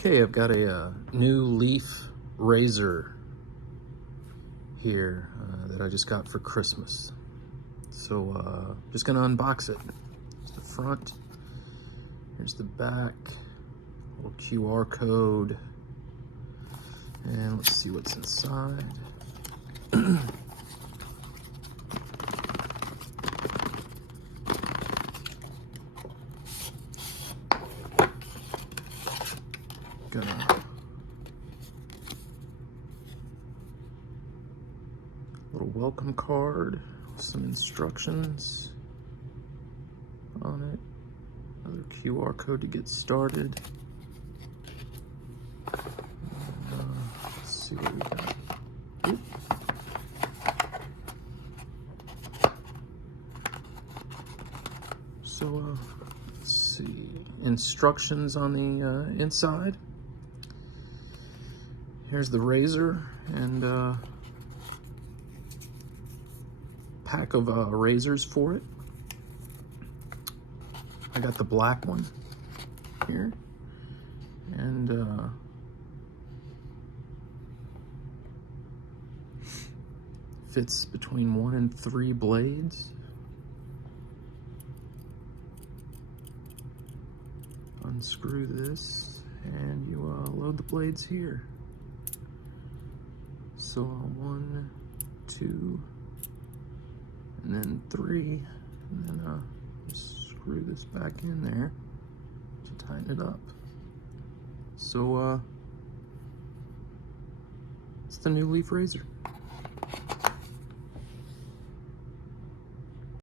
Okay, I've got a new leaf razor here that I just got for Christmas. So just gonna unbox it. Here's the front, here's the back, little QR code, and let's see what's inside. Got a little welcome card with some instructions on it. Another QR code to get started. Let's see what we got. Oop. So let's see. Instructions on the inside. Here's the razor and pack of razors for it. I got the black one here, and fits between 1 and 3 blades. Unscrew this and you load the blades here. So 1, 2, and then 3, and then just screw this back in there to tighten it up. So it's the new leaf razor.